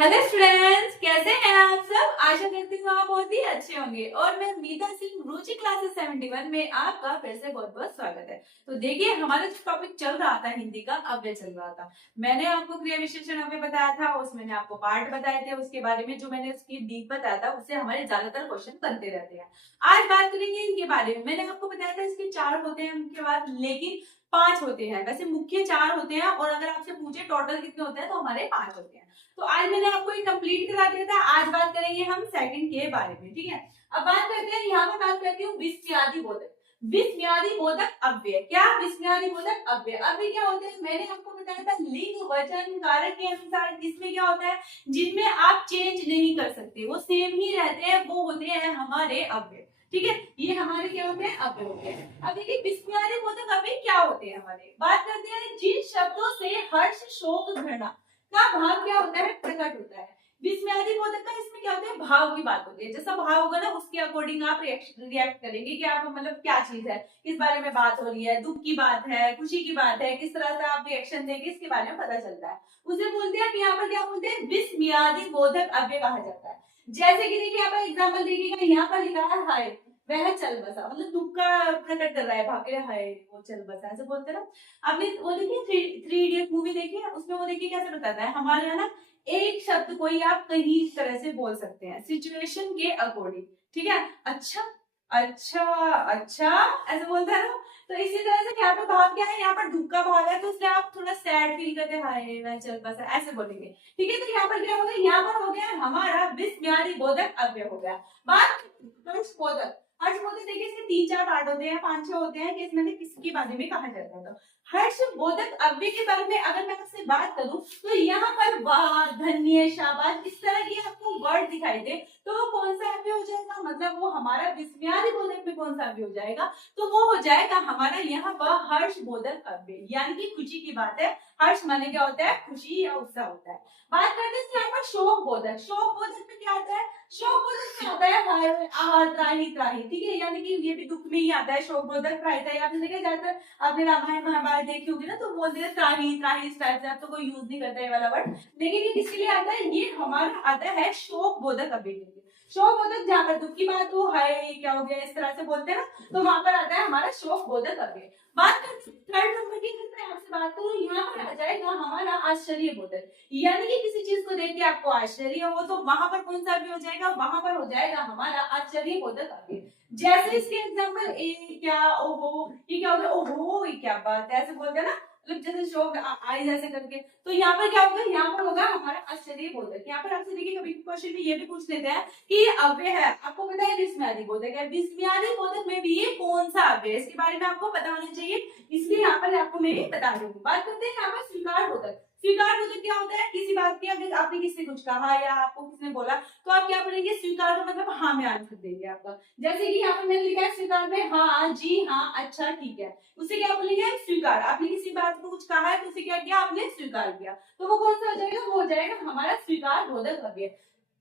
Hello friends, कैसे हैं आप सब। आशा करती हूँ आप बहुत ही अच्छे होंगे और मैं मीता सिंह रुचि क्लासेस 71 में आपका फिर से बहुत बहुत स्वागत है। तो देखिए, हमारा जो टॉपिक चल रहा था हिंदी का, अव्यय चल रहा था। मैंने आपको क्रिया विशेषण अव्यय बताया था, उसमें मैंने आपको पार्ट बताए थे उसके बारे में, जो मैंने उसकी डीप बताया था उससे हमारे ज्यादातर क्वेश्चन बनते रहते हैं। आज बात करेंगे इनके बारे में। मैंने आपको बताया था इसके 4 होते हैं मुख्य बात, लेकिन 5 होते हैं। वैसे मुख्य 4 होते हैं और अगर आपसे पूछे टोटल कितने होते हैं तो हमारे 5 होते हैं। तो आज मैंने आपको ये कंप्लीट करा दिया था। आज बात करेंगे हम सेकंड के बारे में, ठीक है। अब बात करते हैं, यहाँ पर बात करती हूँ विस्मयादि बोधक। विस्मयादि बोधक अव्यय। क्या विस्मयादि बोधक अव्यय? अव्यय क्या होते हैं? मैंने आपको बताया था लिंग वचन कारक के अनुसार किसमें क्या होता है, जिनमें आप चेंज नहीं कर सकते, वो सेम ही रहते हैं, वो होते हैं हमारे अव्यय। ठीक है, ये हमारे क्या होते हैं? अव्यय होते हैं। अब देखिए विस्मयादि बोधक अव्यय क्या होते हैं हमारे। बात करते हैं जिन शब्दों से हर्ष शोक घृणा का भाव क्या होता है, प्रकट होता है। विस्मयादि बोधक का इसमें क्या होता है, भाव की बात होती है। जैसा भाव होगा ना उसके अकॉर्डिंग आप रिएक्ट करेंगे कि आप मतलब क्या चीज है, किस बारे में बात हो रही है, दुख की बात है, खुशी की बात है, किस तरह से आप रिएक्शन देंगे इसके बारे में पता चलता है। उसे बोलते हैं, यहाँ पर क्या बोलते हैं, विस्मयादि बोधक अव्यय कहा जाता है। जैसे कि देखिए यहाँ पर एग्जाम्पल देखिएगा, यहाँ पर लिखा है हाय वह चल बसा, मतलब दुख का प्रकट कर रहा है, भाग के हाय वो चल बसा, ऐसे बोलते हैं ना। आपने वो देखिए थ्री इडियट मूवी देखी है, उसमें वो देखिए कैसे बताता है, हमारे यहाँ ना एक शब्द को ही आप कई तरह से बोल सकते हैं सिचुएशन के अकॉर्डिंग। ठीक है, अच्छा अच्छा अच्छा ऐसे बोलते हैं ना। तो इसी तरह से यहाँ पे भाव क्या है, यहाँ पर दुख का भाव है तो इसलिए आप थोड़ा सैड फील करते हैं, हाय मैं चल बस ऐसे बोलेंगे। ठीक है, तो यहाँ पर क्या हो गया, यहाँ पर हो गया हमारा विस्मयादि बोधक अव्यय हो गया। बात बोधक, हर्षबोधक देखिए इसके 3-4 पार्ट होते हैं, 5-6 होते हैं कि इसमें किसके बारे में कहा जाता है। तो हर्षबोधक अव्यय के बारे में अगर मैं आपसे बात करूं तो यहाँ पर वाह धन्य शाबाश इस तरह की आपको वर्ड दिखाई दे तो वो कौन सा अव्यय हो जाएगा, मतलब वो हमारा विस्मयादि बोधक में कौन सा अव्यय हो जाएगा, तो वो हो जाएगा हमारा यहाँ पर हर्षबोधक अव्यय, यानी कि खुशी की बात है। हर्ष माने क्या होता है, खुशी या उत्साह होता है। बात करते हैं यहाँ पर शोक बोधक। शोक बोधक में क्या आता है, शोक बोधक में आता है त्राही त्राही। ठीक है, यानी कि ये भी दुख में ही आता है, शोक बोधक त्राही त्राही। आपने देखा जाता है, आपने रामायण महाभारत देखी होगी ना, तो बोलते हैं त्राही त्राही इस टाइप से, आप तो कोई यूज नहीं करता है वाला वर्ड, लेकिन ये किसके लिए आता है, ये हमारा आता है शोक बोधक अव्यय के लिए। शोक बोधक जहाँ पर दुख की बात हो, हाय क्या हो गया इस तरह से बोलते हैं ना, तो वहां पर आता है हमारा शोक बोधक अव्यय। बात करते हैं थर्ड नंबर की, अगर मैं आपसे बात करूं यहाँ पर आ जाएगा हमारा आश्चर्य बोधक, यानी कि किसी चीज को देख के आपको आश्चर्य हो तो वहां पर कौन सा अव्यय हो जाएगा, वहां पर हो जाएगा हमारा आश्चर्य बोधक अव्यय। जैसे इसके एग्जांपल ए क्या ओहो, ये क्या होगा, ओहो ये क्या बात है, ऐसे बोलते हैं ना, मतलब जैसे शोक आई जैसे करके। तो यहाँ पर क्या होगा, यहाँ पर होगा हमारा आश्चर्य बोधक। यहाँ पर आपसे देखिए कभी क्वेश्चन में ये भी पूछ लेते हैं कि अव्यय है, आपको पता है विस्मयादि बोधक है, विस्मयादि बोधक में भी ये कौन सा अव्यय है इसके बारे में आपको पता होना चाहिए, इसलिए यहाँ पर आपको मैं बता रही हूँ। बात करते हैं यहाँ पर स्वीकार बोधक। स्वीकार बोधक क्या होता है, किसी बात की अगर आपने किससे कुछ कहा या आपको किसने बोला तो आप क्या बोलेंगे, स्वीकार का मतलब हाँ में आंसर देंगे आपका। जैसे कि यहाँ पर मैंने लिखा है स्वीकार में हाँ जी हाँ अच्छा ठीक है, उसे क्या बोलेंगे, स्वीकार। आपने किसी बात को कुछ कहा है तो उसे क्या किया, आपने स्वीकार किया, तो वो कौन सा हो जाएगा, वो हो जाएगा हमारा स्वीकार बोधक अव्यय।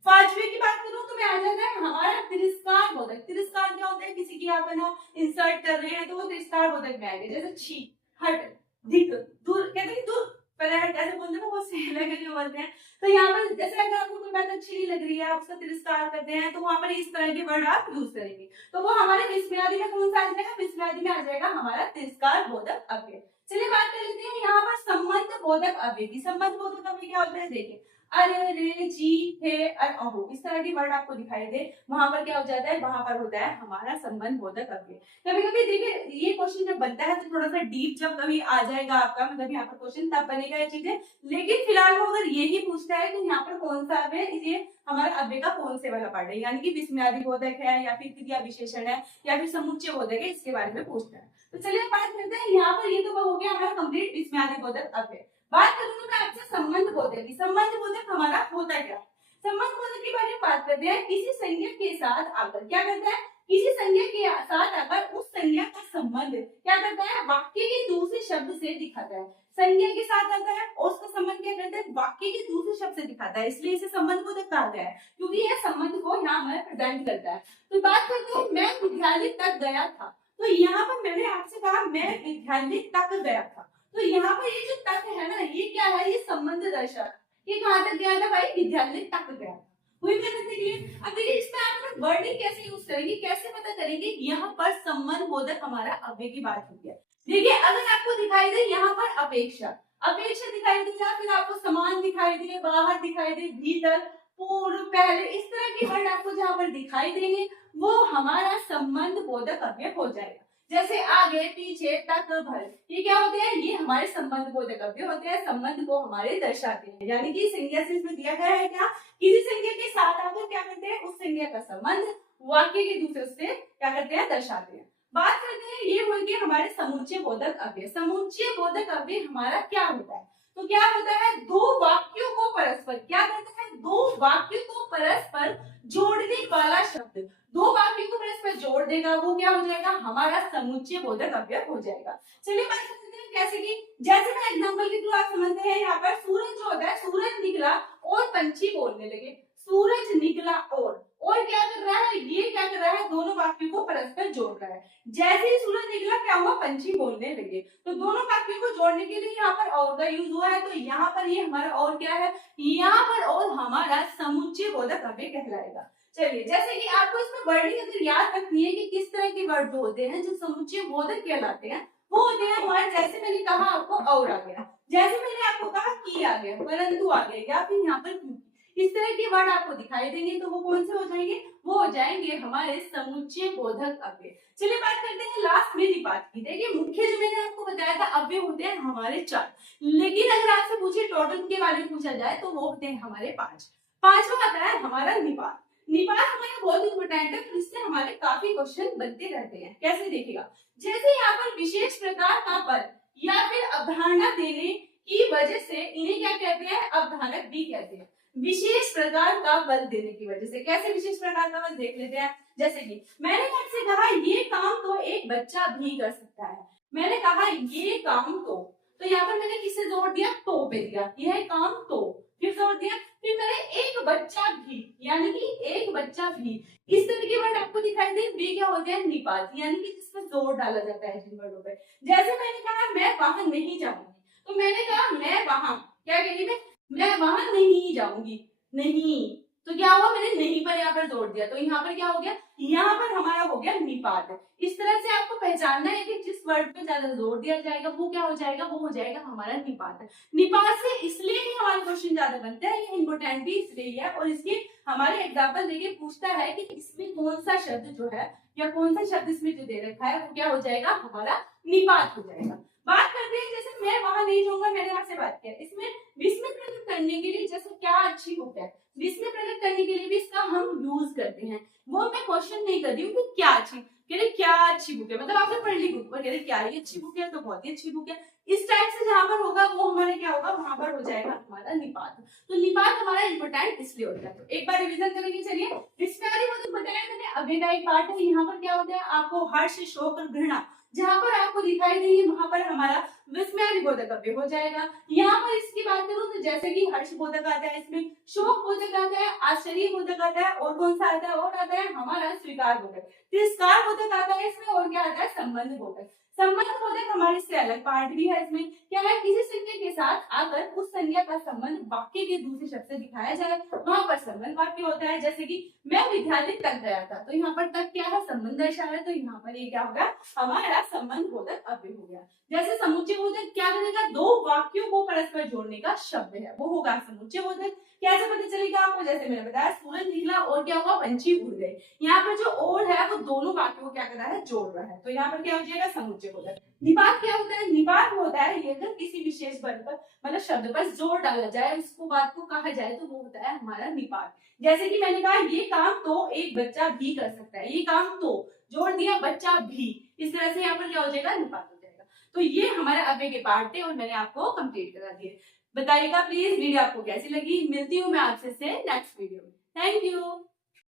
पांचवे की बात करूं तो मैं आ जाता है हमारा तिरस्कार बोधक। तिरस्कार क्या होता है, किसी की आप ना इंसल्ट कर रहे हैं तो वो तिरस्कार बोधक में आएंगे, जैसे छी हट धिक दूर, कहते हैं दूर पर हट ऐसे बोलते हैं ना, वो सही लगे जो बोलते हैं। तो यहाँ पर जैसे अगर आपको कोई बात अच्छी नहीं लग रही है, आप उसका तिरस्कार करते हैं, तो वहां पर इस तरह के वर्ड आप यूज करेंगे, तो वो हमारे विस्मयादि में कौन सा आ जाएगा, विस्मयादि में आ जाएगा हमारा तिरस्कार बोधक अव्यय। चलिए बात कर लेते हैं यहाँ पर संबंध बोधक अव्यय की। संबंध बोधक अव्यय क्या होता है, देखिए अरे रे जी हे अहो इस तरह की वर्ड आपको दिखाई दे, वहां पर क्या हो जाता है, वहां पर होता है हमारा संबंध बोधक अव्यय। कभी कभी देखिए ये क्वेश्चन जब बनता है तो थोड़ा सा डीप जब कभी आ जाएगा आपका, मतलब यहाँ पर क्वेश्चन तब बनेगा ये चीजें, लेकिन फिलहाल वो अगर यही पूछता है कि यहाँ पर कौन सा अव्यय, ये हमारा अव्यय का कौन से वाला पार्ट है, यानी कि विस्मयादि बोधक है या फिर क्रिया विशेषण है या फिर समुच्चय बोधक है, इसके बारे में पूछता है। तो चलिए बात करते हैं, यहाँ पर ये तो हो गया हमारा कंप्लीट विस्मयादि बोधक अव्यय। बात करूंगी मैं आपसे संबंध बोधक की। संबंध बोधक हमारा होता क्या, संबंध बोधक के बारे में बात करते हैं, किसी संज्ञा के साथ आकर क्या करता है, किसी संज्ञा के साथ आकर उस संज्ञा का संबंध क्या करता है, वाक्य के दूसरे शब्द से दिखाता है। संज्ञा के साथ आता है और उसका संबंध क्या करता है, वाक्य के दूसरे शब्द से दिखाता है, इसलिए इसे संबंध बोधक कहा गया है, क्योंकि यह संबंध को यहाँ हमें प्रेजेंट करता है। तो बात करते हैं मैं विद्यालय तक गया था, तो यहाँ पर मैंने आपसे कहा मैं विद्यालय तक गया था, तो यहाँ पर ये जो तक है ना, ये क्या है, ये संबंध दर्शा, ये कहाँ तक गया था भाई, विद्यालय तक गया था। हुई बात क्लियर। अब देखिए इसमें आप वर्डिंग कैसे यूज करेंगे, कैसे पता करेंगे, यहाँ पर संबंध बोधक हमारा अव्यय की बात होती है। देखिए अगर आपको दिखाई दे यहाँ पर अपेक्षा, अपेक्षा दिखाई दे, या फिर आपको समान दिखाई दे, बाहर दिखाई दे, भीतर, पूर्व, पहले, इस तरह के वर्ड आपको जहाँ पर दिखाई देंगे वो हमारा संबंध बोधक अव्यय हो जाएगा। जैसे आगे, पीछे, तक, भर, ये क्या होते हैं, ये हमारे संबंध बोधक अव्यय होते हैं, संबंध को हमारे दर्शाते हैं। यानी कि संज्ञा से इसमें दिया गया है क्या, किसी संज्ञा के साथ आकर क्या करते हैं, उस संज्ञा का संबंध वाक्य के दूसरे से क्या करते हैं, दर्शाते हैं। बात करते हैं, ये हो गए हमारे समुच्चय बोधक अव्यय। समुच्चय बोधक अव्यय हमारा क्या होता है, तो क्या होता है, दो वाक्यों को परस्पर, क्या करता है, दो वाक्यों को परस्पर जोड़ने वाला शब्द, दो वाक्यों को परस्पर जोड़ देगा, वो क्या हो जाएगा, हमारा समुच्चय बोधक अव्यय हो जाएगा। चलिए बात करते हैं कैसे की, जैसे मैं एग्जांपल के थ्रू आप समझते हैं, यहाँ पर सूरज जो होता है, सूरज निकला और पंछी बोलने लगे, सूरज निकला और क्या कर रहा है, ये क्या कर रहा है, दोनों वाक्यों को परस्पर जोड़ रहा है। जैसे ही सूरज निकला क्या हुआ, पंछी बोलने लगे, तो दोनों वाक्यों को जोड़ने के लिए यहाँ पर और का यूज हुआ है, तो यहाँ पर ये हमारा और क्या है, यहाँ पर और हमारा समुच्चय बोधक अव्यय कहलाएगा। चलिए जैसे कि आपको इसमें वर्डिंग अगर याद रखनी है कि किस तरह के वर्ड होते हैं जो समुच्चय बोधक कहलाते हैं, वो होते हैं हमारे, जैसे मैंने कहा आपको और आ गया, जैसे मैंने आपको कहा की आ गया, परंतु आ गया, या फिर यहाँ पर इस तरह के वर्ड आपको दिखाई देंगे, तो वो कौन से हो जाएंगे, वो हो जाएंगे हमारे समुच्चय बोधक अव्यय। चलिए बात करते हैं लास्ट में निपात की। देखिए मुख्य जो मैंने आपको बताया था अव्यय होते हैं हमारे 4, लेकिन अगर आपसे पूछे टोटल के बारे में पूछा जाए तो वो होते हैं हमारे 5। पांचवा आता है हमारा निपात। निपात हमारे बहुत इंपॉर्टेंट है, तो इससे हमारे काफी क्वेश्चन बनते रहते हैं। कैसे देखिएगा, जैसे यहाँ पर विशेष प्रकार का बल या फिर अवधारणा देने की वजह से इन्हें क्या कहते हैं, अवधानक भी कहते हैं। विशेष प्रकार का बल देने की वजह से, कैसे विशेष प्रकार का बल देख लेते हैं। जैसे कि मैंने आपसे कहा ये काम तो एक बच्चा भी कर सकता है, मैंने कहा ये काम तो यहाँ पर मैंने किससे जोड़ दिया, तो पे दिया, यह काम तो, फिर जोड़ दिया, फिर मैंने एक बच्चा भी, यानी कि एक बच्चा भी, इस तरह के वर्ड आपको दिखाई दे, वे क्या होते हैं, निपात, यानी कि जिसमें जोर डाला जाता है जिन वर्डों पे। जैसे मैंने कहा मैं वहां नहीं जाऊंगी, तो मैंने कहा मैं वहां, क्या कहिए, मैं वहां नहीं जाऊंगी, नहीं, तो क्या हुआ, मैंने नहीं पर यहाँ पर जोड़ दिया, तो यहाँ पर क्या हो गया, यहाँ पर हमारा हो गया निपात। इस तरह से आपको पहचानना है कि जिस वर्ड पे ज्यादा जोर दिया जाएगा वो क्या हो जाएगा, वो हो जाएगा हमारा निपात। निपात से इसलिए ही हमारे क्वेश्चन ज्यादा बनते हैं, ये इंपोर्टेंट भी इसलिए है, और इसके हमारे एग्जाम्पल देखिए पूछता है कि इसमें कौन सा शब्द जो है या कौन सा शब्द इसमें जो दे रखा है वो क्या हो जाएगा, हमारा निपात हो जाएगा। बात करते हैं जैसे मैं वहां नहीं जाऊंगा, मैंने आपसे बात किया, इसमें विस्मय प्रकट करने के लिए जैसे क्या अच्छी होता है, विस्मय प्रकट करने के लिए भी इसका हम यूज करते हैं। वो मैं क्वेश्चन नहीं कर रही हूँ कि क्या अच्छी, कह रहे क्या अच्छी बुक है, मतलब आपने पढ़ ली बुक पर, कह रहे क्या ही अच्छी बुक है, तो बहुत ही अच्छी बुक है, इस टाइप से जहां पर होगा वो हमारे क्या होगा, वहां पर हो जाएगा हमारा निपात। तो निपात हमारा इंपोर्टेंट इसलिए होता है। तो एक बार रिवीजन करेंगे, चलिए विस्मय तो बताया मैंने, अव्यय का एक पार्ट है। यहाँ पर क्या होता है, आपको हर्ष, शोक और घृणा जहां पर आपको दिखाई देंगे वहां पर हमारा विस्मय बोधक अव्यय हो जाएगा। यहाँ पर इसकी बात करूं तो जैसे कि हर्ष बोधक आता है, इसमें शोक बोधक आता है, आश्चर्य बोधक आता है, और कौन सा आता है, और आता है हमारा स्वीकार बोधक, तिरस्कार बोधक आता है इसमें, और क्या आता है, संबंध बोधक। संबंध बोधक हमारे से अलग पार्ट भी है। इसमें क्या है, किसी संज्ञा के साथ आकर उस संज्ञा का संबंध वाक्य के दूसरे शब्द से दिखाया जाए, वहां पर संबंध वाक्य होता है। जैसे कि मैं विद्यालय तक गया था, तो यहाँ पर तक क्या है, संबंध दर्शा है, तो यहाँ पर ये क्या होगा, हमारा संबंध बोधक अव्यय हो गया। जैसे समुच्चय बोधक क्या करेगा, दो वाक्यों को परस्पर जोड़ने का शब्द है, वो होगा समुच्चय बोधक। कैसे पता चलेगा आपको, जैसे मैंने बताया सूरज निकला और क्या हुआ, पंछी उड़ गए, यहाँ पर जो और है वो दोनों वाक्यों को क्या कर रहा है, जोड़ रहा है, तो यहाँ पर क्या हो जाएगा, समुच्चय बोधक। निपात क्या होता है, निपात होता है ये अगर किसी विशेष वर्ड पर मतलब शब्द पर जोर डाला जाए, उसको बात को कहा जाए, तो वो होता है हमारा निपात। जैसे कि मैंने कहा ये काम तो एक बच्चा भी कर सकता है, ये काम तो जोड़ दिया, बच्चा भी, इस तरह से यहाँ पर क्या हो जाएगा, निपात हो जाएगा। तो ये हमारे अव्यय के पार्ट थे और मैंने आपको कंप्लीट करा दिए। बताइएगा प्लीज वीडियो आपको कैसी लगी। मिलती हूँ मैं आपसे नेक्स्ट वीडियो में। Thank you.